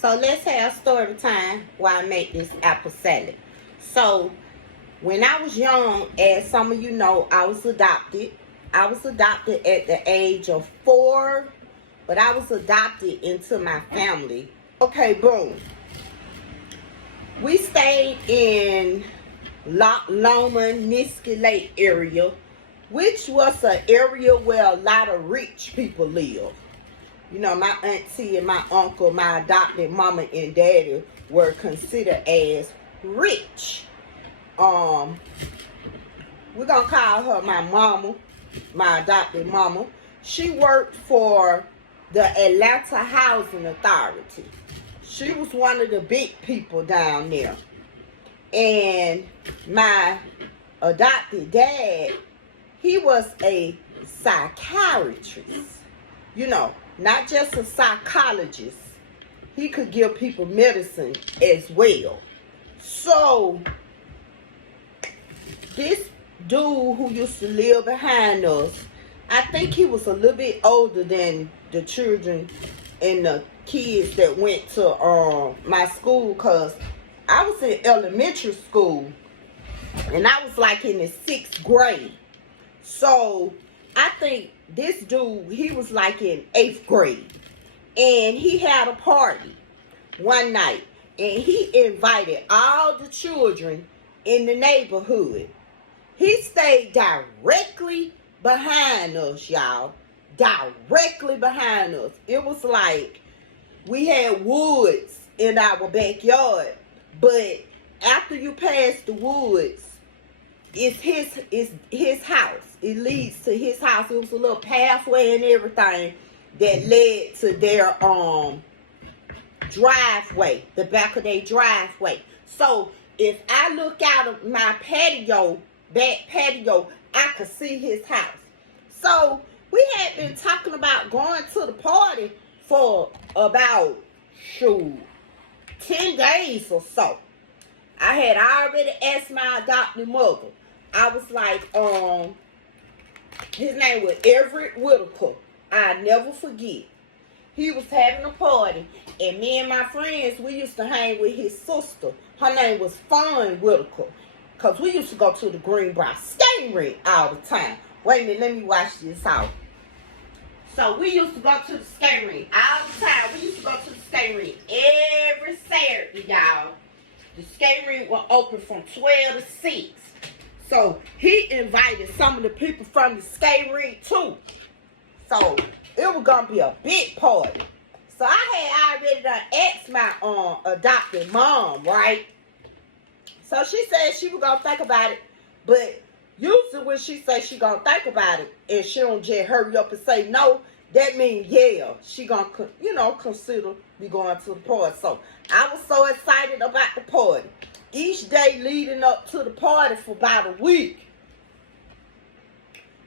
So let's have story time while I make this apple salad. So when I was young, as some of you know, I was adopted. I was adopted at the age of 4, but I was adopted into my family. Okay, boom. We stayed in Loch Lomond, Nisky Lake area, which was an area where a lot of rich people live. You know, my auntie and my uncle, my adopted mama and daddy were considered as rich. We're gonna call her my mama, my adopted mama. She worked for the Atlanta Housing Authority. She was one of the big people down there. And my adopted dad, he was a psychiatrist. You know, not just a psychologist. He could give people medicine as well. So, this dude who used to live behind us, I think he was a little bit older than the children and the kids that went to my school, because I was in elementary school and I was like in the 6th grade. So I think this dude, he was like in 8th grade, and he had a party one night and he invited all the children in the neighborhood. He stayed directly behind us, y'all. Directly behind us. It was like we had woods in our backyard, but after you pass the woods, it's his house. It leads to his house. It was a little pathway and everything that led to their driveway, the back of their driveway. So if I look out of my back patio, I could see his house. So we had been talking about going to the party for about 10 days or so. I had already asked my adopted mother. I was like, his name was Everett Whitaker. I never forget. He was having a party, and me and my friends, we used to hang with his sister. Her name was Fawn Whitaker, because we used to go to the Greenbrier skating rink all the time. Wait a minute, let me watch this out. So we used to go to the skating rink all the time. We used to go to the skating rink every Saturday, y'all. The skating rink was open from 12 to 6. So he invited some of the people from the skating rink too. So it was gonna be a big party. So I had already done asked my adopted mom, right? So she said she was gonna think about it, but usually when she say she gonna think about it and she don't just hurry up and say no, that means yeah, she gonna consider me going to the party. So I was so excited about the party. Each day leading up to the party for about a week,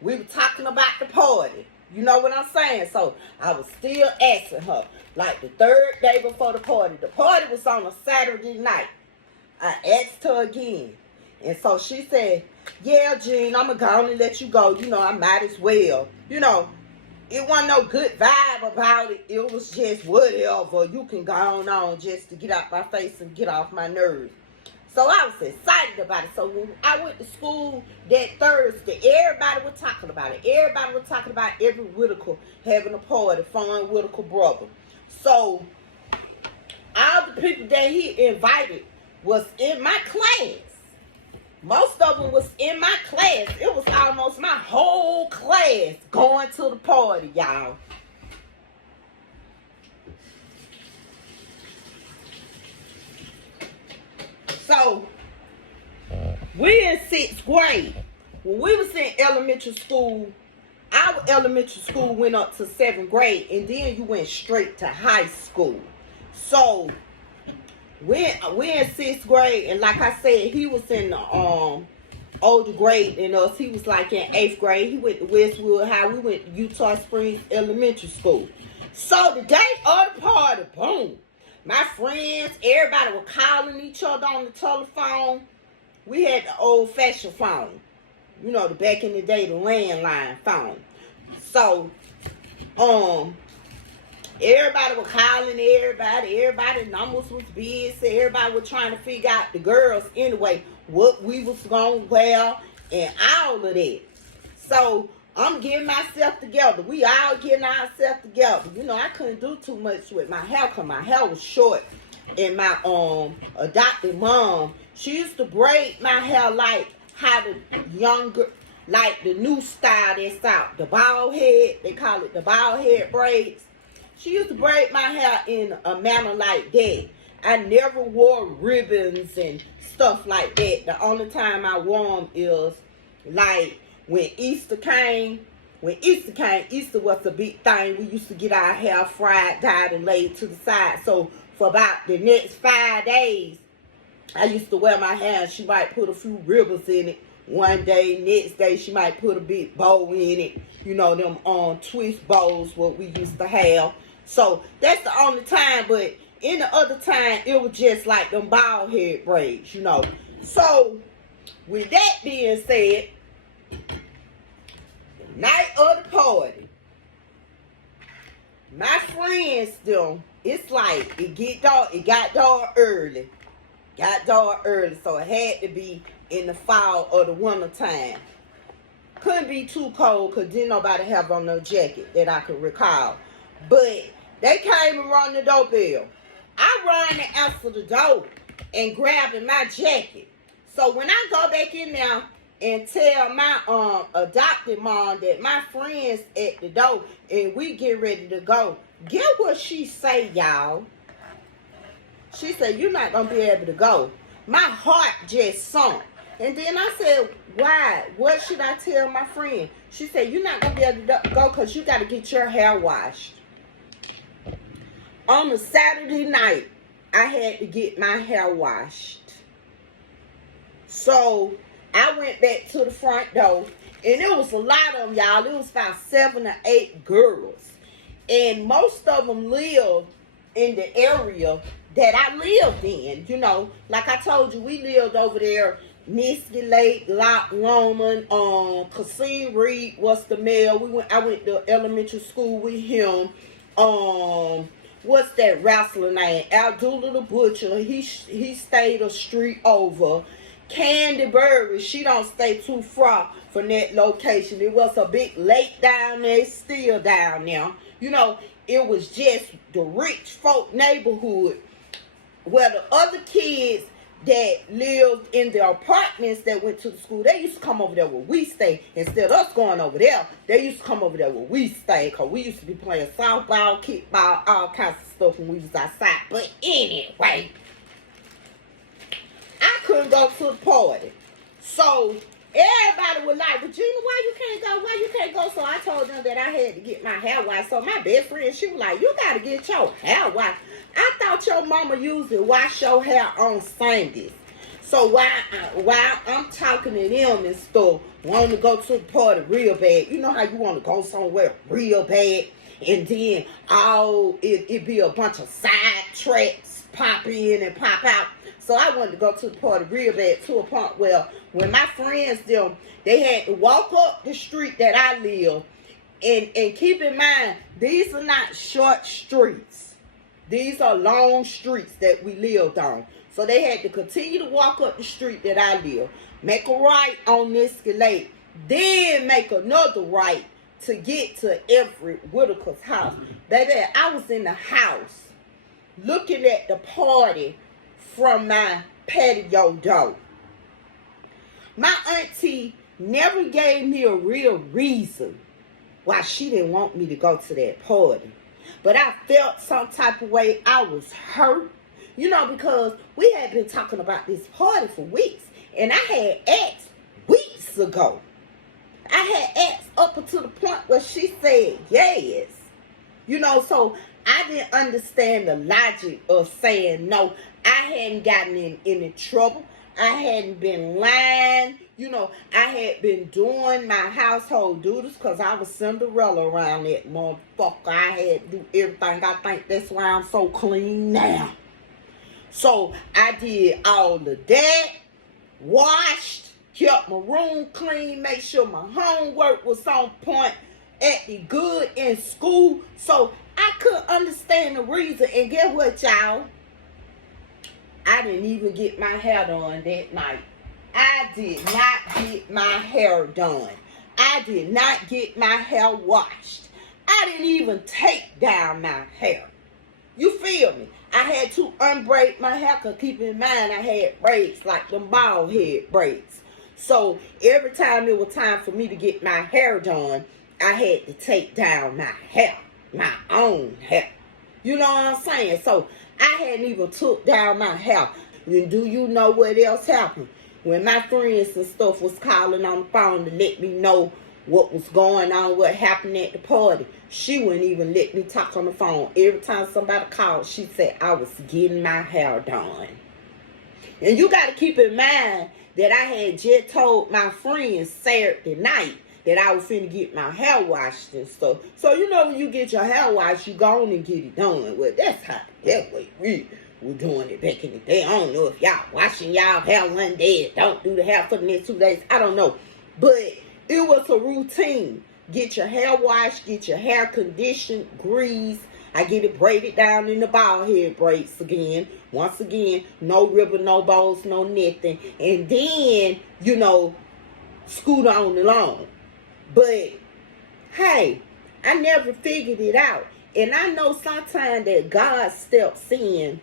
we were talking about the party. You know what I'm saying? So I was still asking her. Like the 3rd day before the party was on a Saturday night. I asked her again. And so she said, yeah, Jean, I'm going to go and let you go. You know, I might as well. You know, it wasn't no good vibe about it. It was just whatever. You can go on just to get out my face and get off my nerves. So I was excited about it. So when I went to school that Thursday, everybody was talking about it. Everybody was talking about Everett Whitaker having a party, Fawn Whitaker brother. So all the people that he invited was in my class. Most of them was in my class. It was almost my whole class going to the party, y'all. So, we in 6th grade. When we was in elementary school, our elementary school went up to 7th grade, and then you went straight to high school. So, we're in 6th grade, and like I said, he was in the older grade than us. He was like in 8th grade. He went to Westwood High. We went to Utah Springs Elementary School. So, the day of the party, boom. My friends, everybody was calling each other on the telephone. We had the old-fashioned phone. You know, the back in the day, the landline phone. So, Everybody was calling everybody numbers was busy, everybody was trying to figure out the girls anyway, what we was gonna wear and all of that. So I'm getting myself together. We all getting ourselves together. You know, I couldn't do too much with my hair because my hair was short. And my adopted mom, she used to braid my hair like how the younger, like the new style that's out. The bald head, they call it the bald head braids. She used to braid my hair in a manner like that. I never wore ribbons and stuff like that. The only time I wore them is like when Easter came. When Easter came, Easter was a big thing. We used to get our hair fried, dyed, and laid to the side. So for about the next 5 days, I used to wear my hair. She might put a few ribbons in it. One day, next day, she might put a big bow in it. You know, them twist bows, what we used to have. So that's the only time, but any other time, it was just like them bald head braids, you know. So with that being said, the night of the party, my friends still, it's like it got dark early. So it had to be in the fall or the winter time. Couldn't be too cold because didn't nobody have on no jacket that I could recall. But they came and rang the doorbell. I ran and answered the door and grabbing my jacket. So when I go back in there and tell my adopted mom that my friend's at the door and we get ready to go, get what she say, y'all. She said, "You're not going to be able to go." My heart just sunk. And then I said, "Why? What should I tell my friend?" She said, "You're not going to be able to go because you got to get your hair washed." On a Saturday night, I had to get my hair washed. So I went back to the front door, and it was a lot of them, y'all. It was about 7 or 8 girls. And most of them lived in the area that I lived in. You know, like I told you, we lived over there, Nisky Lake, Loch Lomond, Cassine Reed was the mayor. I went to elementary school with him. What's that wrestler name? Abdullah the Butcher. He stayed a street over. Candy Burry, she don't stay too far from that location. It was a big lake down there, it's still down there. You know, it was just the rich folk neighborhood where the other kids that lived in the apartments that went to the school, they used to come over there where we stay. Instead of us going over there, they used to come over there where we stay, because we used to be playing softball, kickball, all kinds of stuff when we was outside. But anyway, I couldn't go to the party. So everybody was like, "But Gina, why you can't go? Why you can't go?" So I told them that I had to get my hair washed. So my best friend, she was like, "You got to get your hair washed. I thought your mama usually wash your hair on Sundays." So while I'm talking to them and stuff, wanting to go to the party real bad. You know how you want to go somewhere real bad, and then it be a bunch of side tracks pop in and pop out. So I wanted to go to the party real bad, to a point where when my friends them, they had to walk up the street that I live, and keep in mind, these are not short streets. These are long streets that we lived on. So they had to continue to walk up the street that I live, make a right on Nisky Lake, then make another right to get to Everett Whitaker's house. Baby, I was in the house looking at the party from my patio door. My auntie never gave me a real reason why she didn't want me to go to that party. But I felt some type of way. I was hurt, you know, because we had been talking about this party for weeks. And I had asked weeks ago. I had asked up until the point where she said yes. You know, so I didn't understand the logic of saying no. I hadn't gotten in any trouble. I hadn't been lying. You know, I had been doing my household duties because I was Cinderella around that motherfucker. I had to do everything. I think that's why I'm so clean now. So I did all of that, washed, kept my room clean, made sure my homework was on point, acted good in school. So I couldn't understand the reason. And guess what, y'all? I didn't even get my hair done that night. I did not get my hair done. I did not get my hair washed. I didn't even take down my hair. You feel me? I had to unbraid my hair, because keep in mind I had braids, like them bald head braids. So every time it was time for me to get my hair done, I had to take down my hair, my own hair. You know what I'm saying? So I hadn't even took down my hair. And do you know what else happened? When my friends and stuff was calling on the phone to let me know what was going on, what happened at the party, she wouldn't even let me talk on the phone. Every time somebody called, she said I was getting my hair done. And you got to keep in mind that I had just told my friends Saturday night that I was finna get my hair washed and stuff. So, you know, when you get your hair washed, you go on and get it done. Well, that's how, that way we were doing it back in the day. I don't know if y'all washing y'all hair one day and don't do the hair for the next 2 days. I don't know. But it was a routine. Get your hair washed, get your hair conditioned, greased. I get it braided down in the bald head braids again. Once again, no ribbon, no bows, no nothing. And then, you know, scoot on along. But, hey, I never figured it out. And I know sometimes that God steps in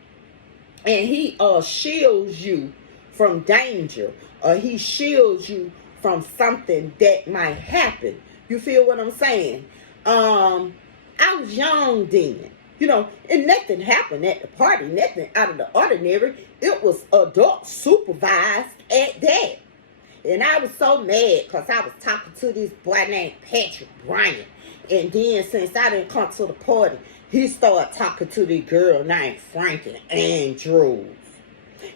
and he shields you from danger. Or he shields you from something that might happen. You feel what I'm saying? I was young then, you know, and nothing happened at the party, nothing out of the ordinary. It was adult supervised at that. And I was so mad because I was talking to this boy named Patrick Bryant. And then since I didn't come to the party, he started talking to this girl named Frankie Andrews.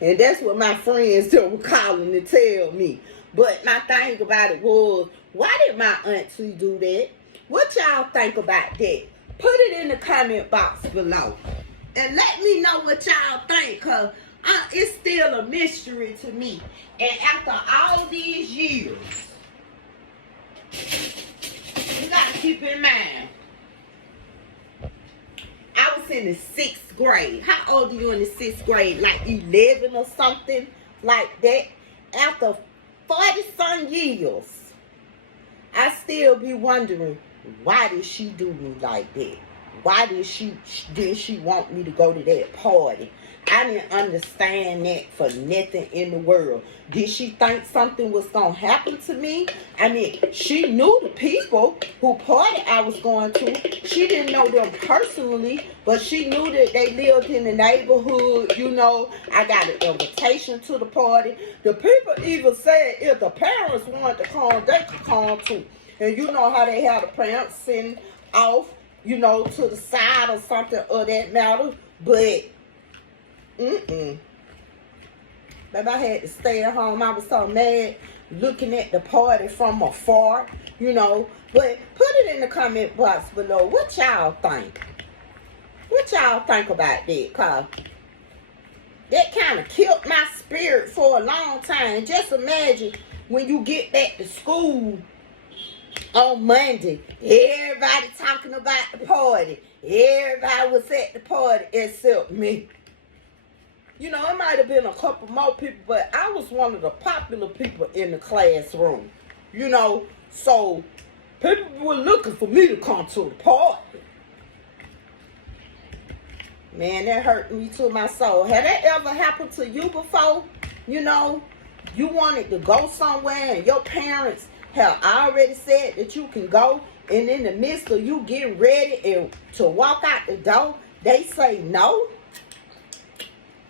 And that's what my friends were calling to tell me. But my thing about it was, why did my auntie do that? What y'all think about that? Put it in the comment box below. And let me know what y'all think, because it's still a mystery to me. And after all these years, you got to keep in mind, I was in the 6th grade. How old are you in the 6th grade? Like 11 or something like that? After 40-some years, I still be wondering, why did she do me like that? Why did she want me to go to that party? I didn't understand that for nothing in the world. Did she think something was going to happen to me? I mean, she knew the people who party I was going to. She didn't know them personally, but she knew that they lived in the neighborhood. You know, I got an invitation to the party. The people even said if the parents wanted to come, they could come too. And you know how they have the parents sitting off, you know, to the side or something of that matter. But baby, I had to stay at home. I was so mad looking at the party from afar, you know. But put it in the comment box below. What y'all think? What y'all think about that? Because that kind of killed my spirit for a long time. Just imagine when you get back to school on Monday, everybody talking about the party. Everybody was at the party except me. You know, it might have been a couple more people, but I was one of the popular people in the classroom. You know, so people were looking for me to come to the party. Man, that hurt me to my soul. Had that ever happened to you before? You know, you wanted to go somewhere and your parents have already said that you can go, and in the midst of you getting ready and to walk out the door, they say no?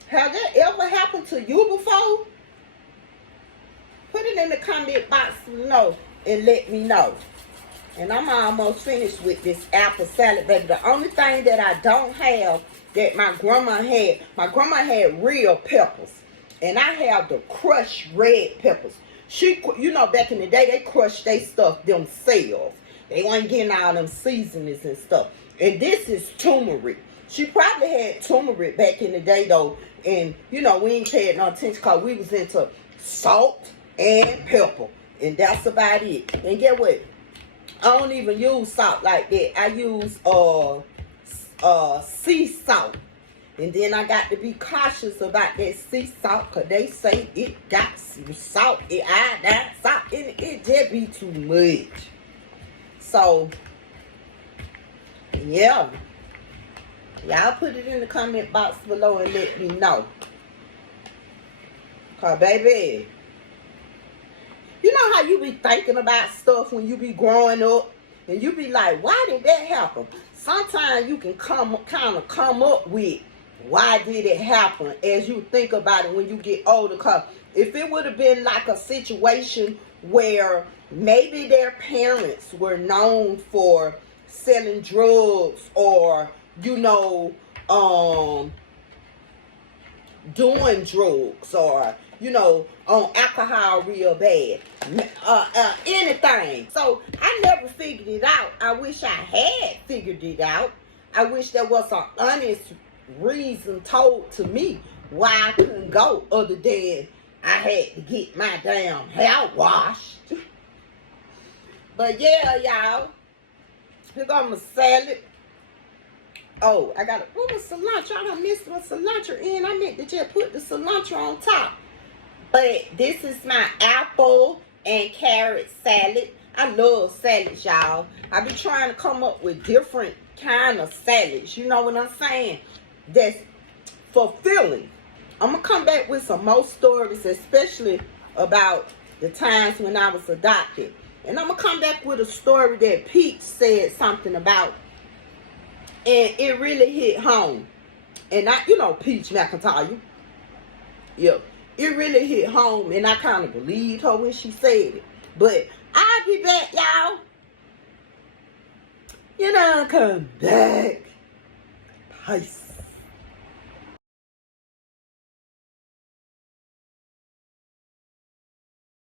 Has that ever happened to you before? Put it in the comment box below and let me know. And I'm almost finished with this apple salad, baby. The only thing that I don't have that my grandma had real peppers. And I have the crushed red peppers. You know, back in the day, they crushed their stuff themselves. They weren't getting all them seasonings and stuff. And this is turmeric. She probably had turmeric back in the day, though. And, you know, we ain't paying no attention because we was into salt and pepper. And that's about it. And get what? I don't even use salt like that. I use sea salt. And then I got to be cautious about that sea salt, because they say it got some salt, iodine salt in it. It just be too much. So, yeah. Y'all put it in the comment box below and let me know. Because, baby, you know how you be thinking about stuff when you be growing up? And you be like, why did that happen? Sometimes you can come up with why did it happen as you think about it when you get older. Because if it would have been like a situation where maybe their parents were known for selling drugs or, you know, doing drugs or, you know, on alcohol real bad, anything. So I never figured it out. I wish I had figured it out. I wish there was an honest reason told to me why I couldn't go, other than I had to get my damn hair washed. But yeah, y'all, here go my salad. Oh, I got my cilantro. I done missed my cilantro in. I meant to just put the cilantro on top. But this is my apple and carrot salad. I love salads, y'all. I be trying to come up with different kind of salads. You know what I'm saying? That's fulfilling. I'm going to come back with some more stories, especially about the times when I was adopted. And I'm going to come back with a story that Peach said something about. And it really hit home. And you know Peach McIntyre. Yeah. It really hit home, and I kind of believed her when she said it. But I'll be back, y'all. You know, come back. Peace.